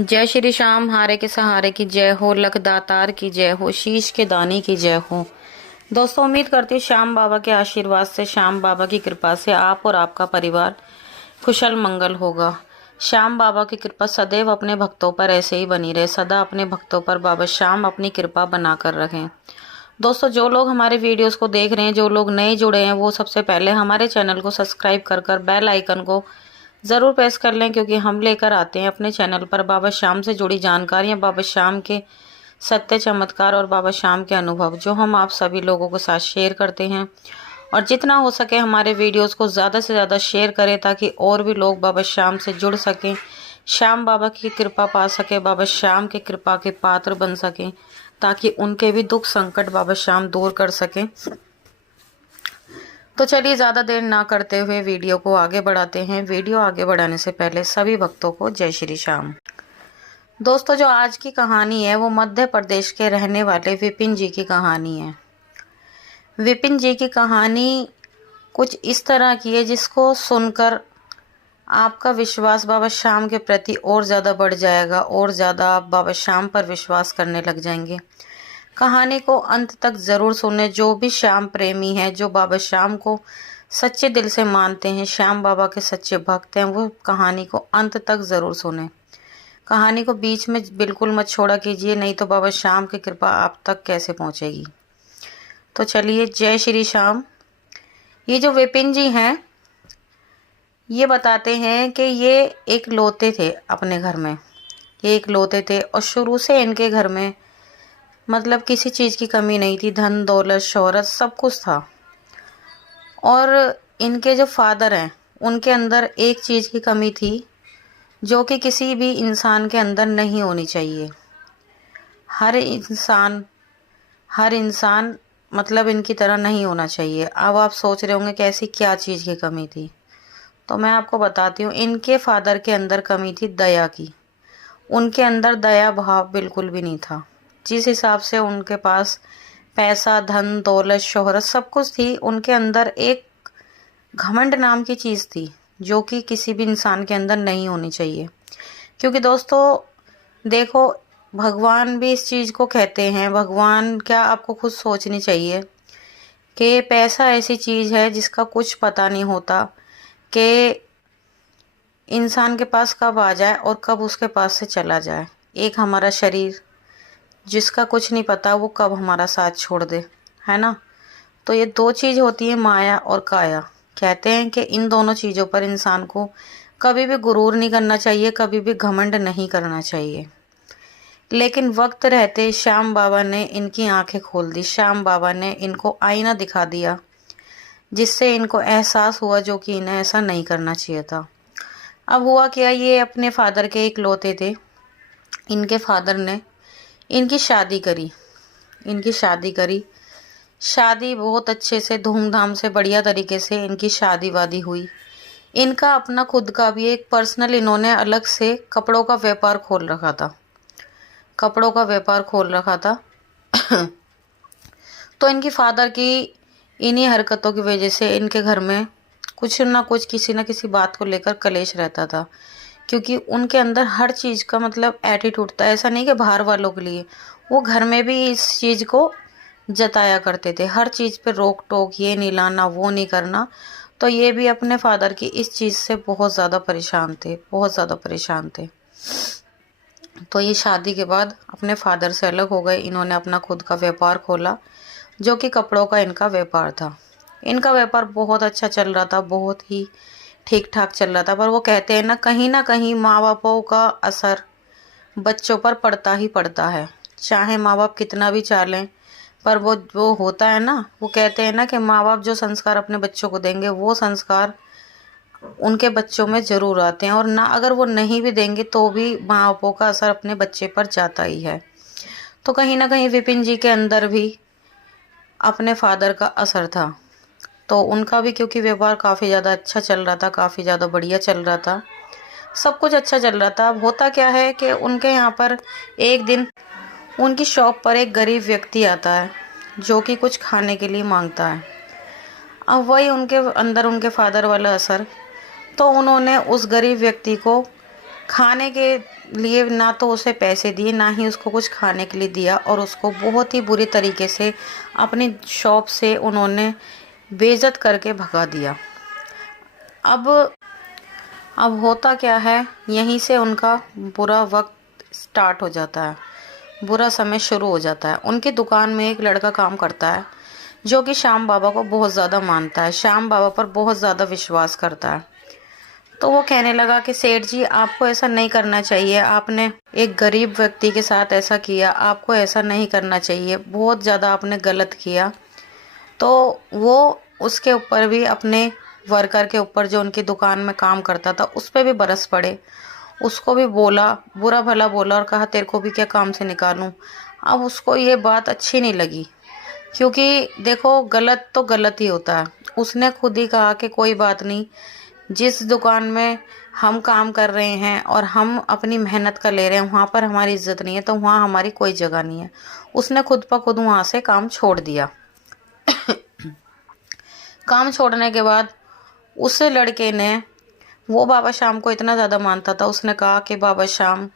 जय श्री श्याम, हारे के सहारे की जय हो, लख दातार की जय हो, शीश के दानी की जय हो। दोस्तों, उम्मीद करती हूँ श्याम बाबा के आशीर्वाद से, श्याम बाबा की कृपा से आप और आपका परिवार कुशल मंगल होगा। श्याम बाबा की कृपा सदैव अपने भक्तों पर ऐसे ही बनी रहे। सदा अपने भक्तों पर बाबा श्याम अपनी कृपा बनाकर रखें। दोस्तों, जो लोग हमारे वीडियोस को देख रहे हैं, जो लोग नए जुड़े हैं, वो सबसे पहले हमारे चैनल को सब्सक्राइब कर बेल आइकन को ज़रूर प्रेस कर लें, क्योंकि हम लेकर आते हैं अपने चैनल पर बाबा श्याम से जुड़ी जानकारियाँ, बाबा श्याम के सत्य चमत्कार और बाबा श्याम के अनुभव, जो हम आप सभी लोगों के साथ शेयर करते हैं। और जितना हो सके हमारे वीडियोस को ज़्यादा से ज़्यादा शेयर करें, ताकि और भी लोग बाबा श्याम से जुड़ सकें, श्याम बाबा की कृपा पा सके, बाबा श्याम के कृपा के पात्र बन सकें, ताकि उनके भी दुख संकट बाबा श्याम दूर कर सकें। तो चलिए ज़्यादा देर ना करते हुए वीडियो को आगे बढ़ाते हैं। वीडियो आगे बढ़ाने से पहले सभी भक्तों को जय श्री श्याम। दोस्तों, जो आज की कहानी है वो मध्य प्रदेश के रहने वाले विपिन जी की कहानी है। विपिन जी की कहानी कुछ इस तरह की है जिसको सुनकर आपका विश्वास बाबा श्याम के प्रति और ज़्यादा बढ़ जाएगा, और ज़्यादा आप बाबा श्याम पर विश्वास करने लग जाएंगे। कहानी को अंत तक ज़रूर सुने। जो भी श्याम प्रेमी है, जो बाबा श्याम को सच्चे दिल से मानते हैं, श्याम बाबा के सच्चे भक्त हैं, वो कहानी को अंत तक ज़रूर सुने। कहानी को बीच में बिल्कुल मत छोड़ा कीजिए, नहीं तो बाबा श्याम की कृपा आप तक कैसे पहुंचेगी। तो चलिए, जय श्री श्याम। ये जो विपिन जी हैं, ये बताते हैं कि ये एक लौते थे अपने घर में। ये एक लौते थे और शुरू से इनके घर में मतलब किसी चीज़ की कमी नहीं थी। धन दौलत शोहरत सब कुछ था। और इनके जो फादर हैं, उनके अंदर एक चीज़ की कमी थी, जो कि किसी भी इंसान के अंदर नहीं होनी चाहिए। हर इंसान मतलब इनकी तरह नहीं होना चाहिए। अब आप सोच रहे होंगे कि ऐसी क्या चीज़ की कमी थी, तो मैं आपको बताती हूँ। इनके फादर के अंदर कमी थी दया की। उनके अंदर दया भाव बिल्कुल भी नहीं था। जिस हिसाब से उनके पास पैसा धन दौलत शोहरत सब कुछ थी, उनके अंदर एक घमंड नाम की चीज़ थी, जो कि किसी भी इंसान के अंदर नहीं होनी चाहिए। क्योंकि दोस्तों देखो, भगवान भी इस चीज़ को कहते हैं। भगवान क्या, आपको खुद सोचनी चाहिए कि पैसा ऐसी चीज़ है जिसका कुछ पता नहीं होता कि इंसान के पास कब आ जाए और कब उसके पास से चला जाए। एक हमारा शरीर, जिसका कुछ नहीं पता वो कब हमारा साथ छोड़ दे, है ना। तो ये दो चीज़ होती है, माया और काया। कहते हैं कि इन दोनों चीज़ों पर इंसान को कभी भी गुरूर नहीं करना चाहिए, कभी भी घमंड नहीं करना चाहिए। लेकिन वक्त रहते श्याम बाबा ने इनकी आंखें खोल दी। श्याम बाबा ने इनको आईना दिखा दिया, जिससे इनको एहसास हुआ जो कि इन्हें ऐसा नहीं करना चाहिए था। अब हुआ क्या, ये अपने फादर के इकलौते थे। इनके फादर ने इनकी शादी करी। शादी बहुत अच्छे से धूमधाम से बढ़िया तरीके से इनकी शादी वादी हुई। इनका अपना खुद का भी एक पर्सनल, इन्होंने अलग से कपड़ों का व्यापार खोल रखा था। तो इनकी फादर की इन्हीं हरकतों की वजह से इनके घर में कुछ ना कुछ, किसी ना किसी बात को लेकर कलेश रहता था। क्योंकि उनके अंदर हर चीज़ का मतलब एटीट्यूड था। ऐसा नहीं कि बाहर वालों के लिए, वो घर में भी इस चीज़ को जताया करते थे। हर चीज़ पे रोक टोक, ये नहीं लाना वो नहीं करना। तो ये भी अपने फादर की इस चीज़ से बहुत ज़्यादा परेशान थे। तो ये शादी के बाद अपने फादर से अलग हो गए। इन्होंने अपना खुद का व्यापार खोला, जो कि कपड़ों का इनका व्यापार था। इनका व्यापार बहुत अच्छा चल रहा था, बहुत ही ठीक ठाक चल रहा था। पर वो कहते हैं ना कहीं माँ बापों का असर बच्चों पर पड़ता ही पड़ता है। चाहे माँ बाप कितना भी चाह लें, पर वो होता है ना, वो कहते हैं ना कि माँ बाप जो संस्कार अपने बच्चों को देंगे, वो संस्कार उनके बच्चों में ज़रूर आते हैं। और ना अगर वो नहीं भी देंगे तो भी माँ बापों का असर अपने बच्चे पर जाता ही है। तो कहीं ना कहीं विपिन जी के अंदर भी अपने फादर का असर था। तो उनका भी क्योंकि व्यापार काफ़ी ज़्यादा अच्छा चल रहा था, काफ़ी ज़्यादा बढ़िया चल रहा था, सब कुछ अच्छा चल रहा था। अब होता क्या है कि उनके यहाँ पर एक दिन उनकी शॉप पर एक गरीब व्यक्ति आता है, जो कि कुछ खाने के लिए मांगता है। अब वही उनके अंदर उनके फादर वाला असर, तो उन्होंने उस गरीब व्यक्ति को खाने के लिए ना तो उसे पैसे दिए, ना ही उसको कुछ खाने के लिए दिया, और उसको बहुत ही बुरी तरीके से अपनी शॉप से उन्होंने बेइज्जत करके भगा दिया। अब अब होता क्या है, यहीं से उनका बुरा वक्त स्टार्ट हो जाता है, बुरा समय शुरू हो जाता है। उनकी दुकान में एक लड़का काम करता है जो कि श्याम बाबा को बहुत ज़्यादा मानता है, श्याम बाबा पर बहुत ज़्यादा विश्वास करता है। तो वो कहने लगा कि सेठ जी, आपको ऐसा नहीं करना चाहिए, आपने एक गरीब व्यक्ति के साथ ऐसा किया, आपको ऐसा नहीं करना चाहिए, बहुत ज़्यादा आपने गलत किया। तो वो उसके ऊपर भी, अपने वर्कर के ऊपर जो उनकी दुकान में काम करता था, उस पर भी बरस पड़े, उसको भी बोला, बुरा भला बोला और कहा तेरे को भी क्या काम से निकालूं। अब उसको ये बात अच्छी नहीं लगी, क्योंकि देखो गलत तो गलत ही होता है। उसने खुद ही कहा कि कोई बात नहीं, जिस दुकान में हम काम कर रहे हैं और हम अपनी मेहनत का ले रहे हैं, वहाँ पर हमारी इज्जत नहीं है, तो वहाँ हमारी कोई जगह नहीं है। उसने खुद ब खुद वहाँ से काम छोड़ दिया। काम छोड़ने के बाद उस लड़के ने, वो बाबा श्याम को इतना ज़्यादा मानता था, उसने कहा कि बाबा श्याम,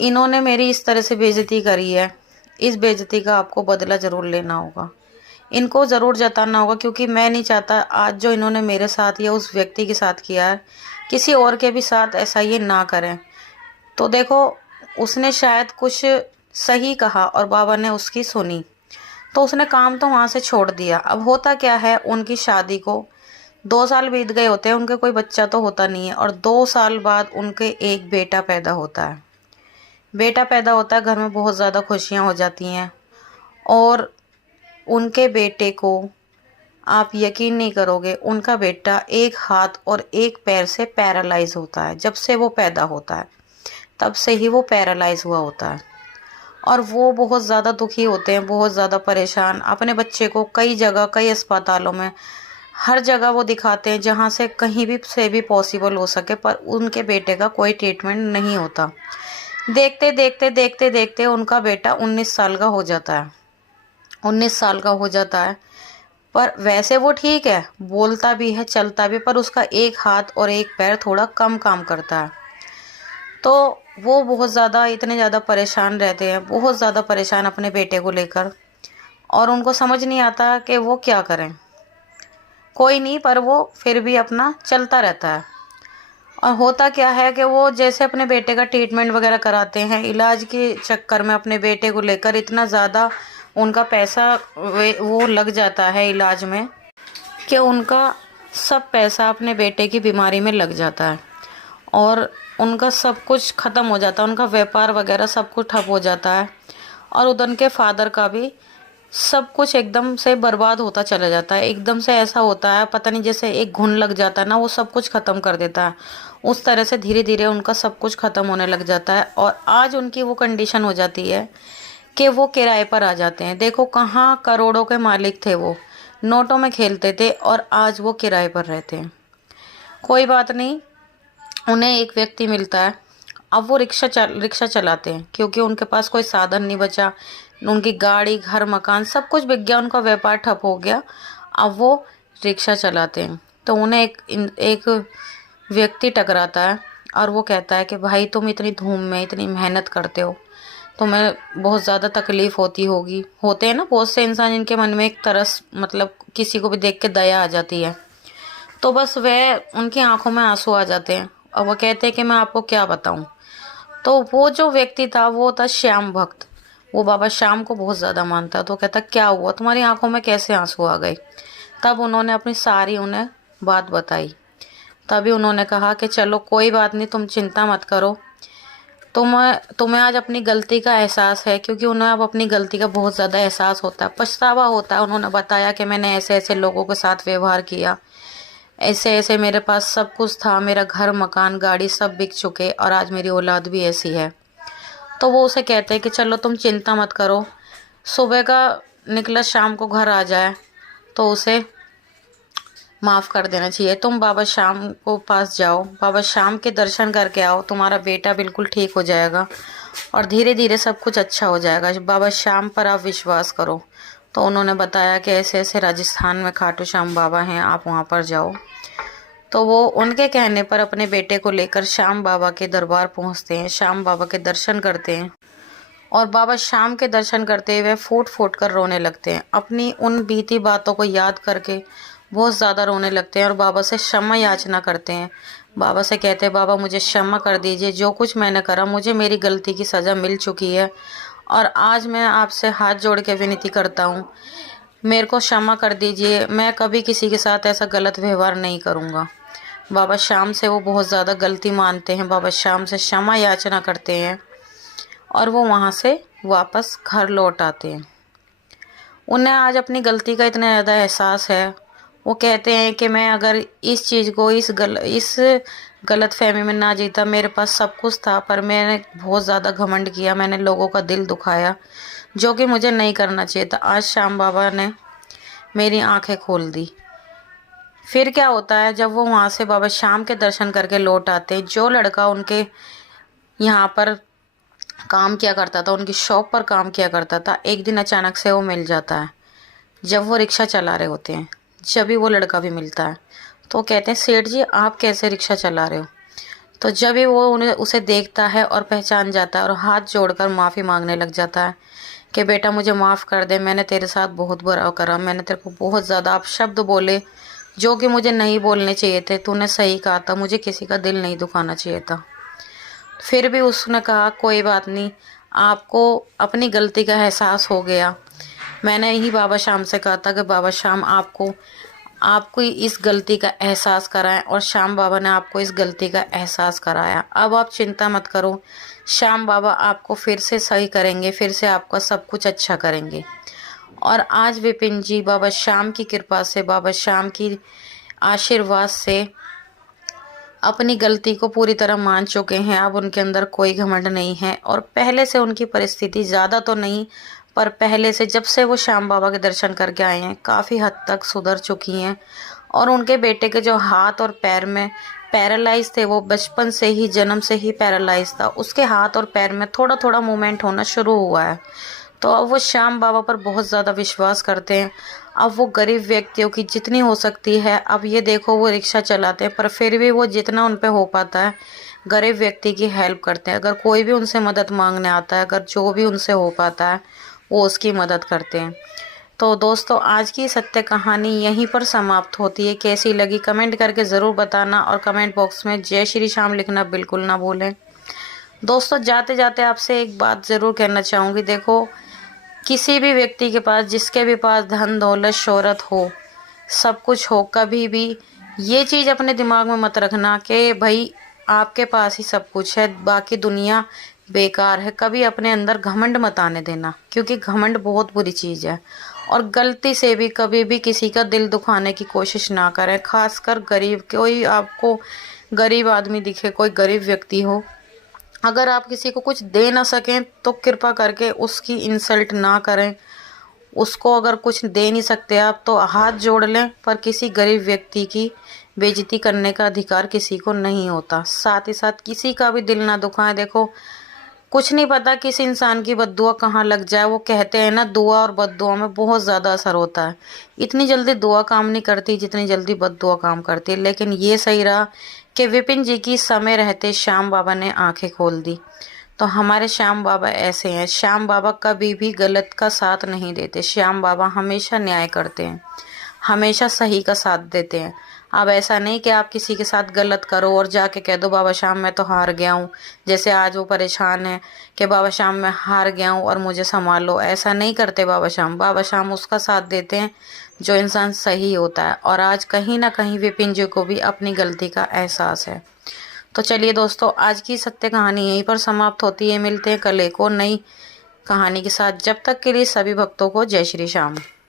इन्होंने मेरी इस तरह से बेइज्जती करी है, इस बेइज्जती का आपको बदला ज़रूर लेना होगा, इनको ज़रूर जताना होगा, क्योंकि मैं नहीं चाहता आज जो इन्होंने मेरे साथ या उस व्यक्ति के साथ किया है, किसी और के भी साथ ऐसा ये ना करें। तो देखो, उसने शायद कुछ सही कहा और बाबा ने उसकी सुनी, तो उसने काम तो वहाँ से छोड़ दिया। अब होता क्या है, उनकी शादी को 2 साल बीत गए होते हैं, उनके कोई बच्चा तो होता नहीं है, और 2 साल बाद उनके एक बेटा पैदा होता है। बेटा पैदा होता है, घर में बहुत ज़्यादा खुशियाँ हो जाती हैं। और उनके बेटे को, आप यकीन नहीं करोगे, उनका बेटा एक हाथ और एक पैर से पैरालाइज होता है। जब से वो पैदा होता है तब से ही वो पैरालाइज हुआ होता है, और वो बहुत ज़्यादा दुखी होते हैं, बहुत ज़्यादा परेशान। अपने बच्चे को कई जगह, कई अस्पतालों में, हर जगह वो दिखाते हैं जहाँ से कहीं भी से भी पॉसिबल हो सके, पर उनके बेटे का कोई ट्रीटमेंट नहीं होता। देखते देखते देखते देखते उनका बेटा 19 साल का हो जाता है। 19 साल का हो जाता है, पर वैसे वो ठीक है, बोलता भी है, चलता भी, पर उसका एक हाथ और एक पैर थोड़ा कम काम करता है। तो वो बहुत ज़्यादा, इतने ज़्यादा परेशान रहते हैं, बहुत ज़्यादा परेशान अपने बेटे को लेकर, और उनको समझ नहीं आता कि वो क्या करें। कोई नहीं, पर वो फिर भी अपना चलता रहता है। और होता क्या है कि वो जैसे अपने बेटे का ट्रीटमेंट वगैरह कराते हैं, इलाज के चक्कर में अपने बेटे को लेकर इतना ज़्यादा उनका पैसा वो लग जाता है इलाज में, कि उनका सब पैसा अपने बेटे की बीमारी में लग जाता है, और उनका सब कुछ ख़त्म हो जाता है, उनका व्यापार वगैरह सब कुछ ठप हो जाता है, और उधर उनके फादर का भी सब कुछ एकदम से बर्बाद होता चला जाता है। एकदम से ऐसा होता है, पता नहीं, जैसे एक घुन लग जाता है ना, वो सब कुछ ख़त्म कर देता है। उस तरह से धीरे धीरे उनका सब कुछ ख़त्म होने लग जाता है, और आज उनकी वो कंडीशन हो जाती है कि वो किराए पर आ जाते हैं। देखो, कहाँ करोड़ों के मालिक थे, वो नोटों में खेलते थे, और आज वो किराए पर रहते हैं। कोई बात नहीं, उन्हें एक व्यक्ति मिलता है। अब वो रिक्शा चलाते हैं, क्योंकि उनके पास कोई साधन नहीं बचा। उनकी गाड़ी, घर, मकान सब कुछ बिक गया, उनका व्यापार ठप हो गया। अब वो रिक्शा चलाते हैं, तो उन्हें एक व्यक्ति टकराता है, और वो कहता है कि भाई, तुम इतनी धूम में इतनी मेहनत करते हो, तुम्हें बहुत ज़्यादा तकलीफ़ होती होगी। होते हैं ना बहुत से इंसान जिनके मन में एक तरस, मतलब किसी को भी देख के दया आ जाती है। तो बस वह, उनकी आंखों में आंसू आ जाते हैं, और वो कहते हैं कि मैं आपको क्या बताऊं। तो वो जो व्यक्ति था, वो था श्याम भक्त। वो बाबा श्याम को बहुत ज़्यादा मानता है। तो कहता, क्या हुआ, तुम्हारी आंखों में कैसे आंसू आ गए। तब उन्होंने अपनी सारी उन्हें बात बताई। तभी उन्होंने कहा कि चलो कोई बात नहीं, तुम चिंता मत करो, तुम्हें आज अपनी गलती का एहसास है, क्योंकि उन्हें अब अपनी गलती का बहुत ज़्यादा एहसास होता है, पछतावा होता है। उन्होंने बताया कि मैंने ऐसे ऐसे लोगों के साथ व्यवहार किया, ऐसे ऐसे मेरे पास सब कुछ था, मेरा घर, मकान, गाड़ी सब बिक चुके, और आज मेरी औलाद भी ऐसी है। तो वो उसे कहते हैं कि चलो तुम चिंता मत करो, सुबह का निकला शाम को घर आ जाए तो उसे माफ़ कर देना चाहिए। तुम बाबा श्याम को पास जाओ, बाबा श्याम के दर्शन करके आओ, तुम्हारा बेटा बिल्कुल ठीक हो जाएगा, और धीरे धीरे सब कुछ अच्छा हो जाएगा। बाबा श्याम पर आप विश्वास करो। तो उन्होंने बताया कि ऐसे ऐसे राजस्थान में खाटू श्याम बाबा हैं, आप वहाँ पर जाओ। तो वो उनके कहने पर अपने बेटे को लेकर श्याम बाबा के दरबार पहुंचते हैं, श्याम बाबा के दर्शन करते हैं और बाबा श्याम के दर्शन करते हुए फूट फूट कर रोने लगते हैं। अपनी उन बीती बातों को याद करके बहुत ज़्यादा रोने लगते हैं और बाबा से क्षमा याचना करते हैं। बाबा से कहते हैं, बाबा मुझे क्षमा कर दीजिए, जो कुछ मैंने करा मुझे मेरी गलती की सज़ा मिल चुकी है और आज मैं आपसे हाथ जोड़ के विनती करता हूँ, मेरे को क्षमा कर दीजिए, मैं कभी किसी के साथ ऐसा गलत व्यवहार नहीं करूँगा। बाबा श्याम से वो बहुत ज़्यादा गलती मानते हैं, बाबा श्याम से क्षमा याचना करते हैं और वो वहाँ से वापस घर लौट आते हैं। उन्हें आज अपनी गलती का इतना ज़्यादा एहसास है। वो कहते हैं कि मैं अगर इस चीज़ को इस गलत फहमी में ना जीता, मेरे पास सब कुछ था पर मैंने बहुत ज़्यादा घमंड किया, मैंने लोगों का दिल दुखाया, जो कि मुझे नहीं करना चाहिए था। आज श्याम बाबा ने मेरी आंखें खोल दी। फिर क्या होता है, जब वो वहाँ से बाबा श्याम के दर्शन करके लौट आते हैं, जो लड़का उनके यहाँ पर काम किया करता था, उनकी शॉप पर काम किया करता था, एक दिन अचानक से वो मिल जाता है। जब वो रिक्शा चला रहे होते हैं, जब भी वो लड़का भी मिलता है तो कहते हैं, सेठ जी आप कैसे रिक्शा चला रहे हो? तो जब भी वो उसे देखता है और पहचान जाता है और हाथ जोड़कर माफ़ी मांगने लग जाता है कि बेटा मुझे माफ़ कर दे, मैंने तेरे साथ बहुत बुरा करा, मैंने तेरे को बहुत ज़्यादा अपशब्द बोले जो कि मुझे नहीं बोलने चाहिए थे, तूने सही कहा था, मुझे किसी का दिल नहीं दुखाना चाहिए था। फिर भी उसने कहा कोई बात नहीं, आपको अपनी गलती का एहसास हो गया। मैंने ही बाबा श्याम से कहा था कि बाबा श्याम आपको इस गलती का एहसास कराएं और श्याम बाबा ने आपको इस गलती का एहसास कराया। अब आप चिंता मत करो, श्याम बाबा आपको फिर से सही करेंगे, फिर से आपका सब कुछ अच्छा करेंगे। और आज विपिन जी बाबा श्याम की कृपा से, बाबा श्याम की आशीर्वाद से अपनी गलती को पूरी तरह मान चुके हैं। अब उनके अंदर कोई घमंड नहीं है और पहले से उनकी परिस्थिति ज़्यादा तो नहीं, पर पहले से जब से वो श्याम बाबा के दर्शन करके आए हैं काफ़ी हद तक सुधर चुकी हैं। और उनके बेटे के जो हाथ और पैर में पैरालाइज थे, वो बचपन से ही, जन्म से ही पैरालाइज था, उसके हाथ और पैर में थोड़ा थोड़ा मूवमेंट होना शुरू हुआ है। तो अब वो श्याम बाबा पर बहुत ज़्यादा विश्वास करते हैं। अब वो गरीब व्यक्तियों की जितनी हो सकती है, अब ये देखो वो रिक्शा चलाते हैं पर फिर भी वो जितना उन पे हो पाता है गरीब व्यक्ति की हेल्प करते हैं। अगर कोई भी उनसे मदद मांगने आता है, अगर जो भी उनसे हो पाता है वो उसकी मदद करते हैं। तो दोस्तों आज की सत्य कहानी यहीं पर समाप्त होती है। कैसी लगी कमेंट करके ज़रूर बताना और कमेंट बॉक्स में जय श्री श्याम लिखना बिल्कुल ना भूलें। दोस्तों जाते जाते आपसे एक बात ज़रूर कहना चाहूँगी, देखो किसी भी व्यक्ति के पास, जिसके भी पास धन दौलत शोहरत हो, सब कुछ हो, कभी भी ये चीज़ अपने दिमाग में मत रखना कि भाई आपके पास ही सब कुछ है, बाकी दुनिया बेकार है। कभी अपने अंदर घमंड मत आने देना, क्योंकि घमंड बहुत बुरी चीज़ है। और गलती से भी कभी भी किसी का दिल दुखाने की कोशिश ना करें, खासकर गरीब। कोई आपको गरीब आदमी दिखे, कोई गरीब व्यक्ति हो, अगर आप किसी को कुछ दे ना सकें तो कृपा करके उसकी इंसल्ट ना करें। उसको अगर कुछ दे नहीं सकते आप तो हाथ जोड़ लें, पर किसी गरीब व्यक्ति की बेइज्जती करने का अधिकार किसी को नहीं होता। साथ ही साथ किसी का भी दिल ना दुखाएं। देखो कुछ नहीं पता किस इंसान की बद्दुआ कहाँ लग जाए। वो कहते हैं ना, दुआ और बद्दुआ में बहुत ज़्यादा असर होता है। इतनी जल्दी दुआ काम नहीं करती जितनी जल्दी बद्दुआ काम करती है। लेकिन ये सही रहा कि विपिन जी की समय रहते श्याम बाबा ने आंखें खोल दी। तो हमारे श्याम बाबा ऐसे हैं, श्याम बाबा कभी भी गलत का साथ नहीं देते। श्याम बाबा हमेशा न्याय करते हैं, हमेशा सही का साथ देते हैं। अब ऐसा नहीं कि आप किसी के साथ गलत करो और जाके कह दो बाबा श्याम मैं तो हार गया हूँ, जैसे आज वो परेशान है कि बाबा श्याम मैं हार गया हूँ और मुझे संभालो। ऐसा नहीं करते बाबा श्याम। बाबा श्याम उसका साथ देते हैं जो इंसान सही होता है। और आज कहीं ना कहीं विपिन जी को भी अपनी गलती का एहसास है। तो चलिए दोस्तों आज की सत्य कहानी यहीं पर समाप्त होती है। मिलते हैं कल एक और नई कहानी के साथ। जब तक के लिए सभी भक्तों को जय श्री श्याम।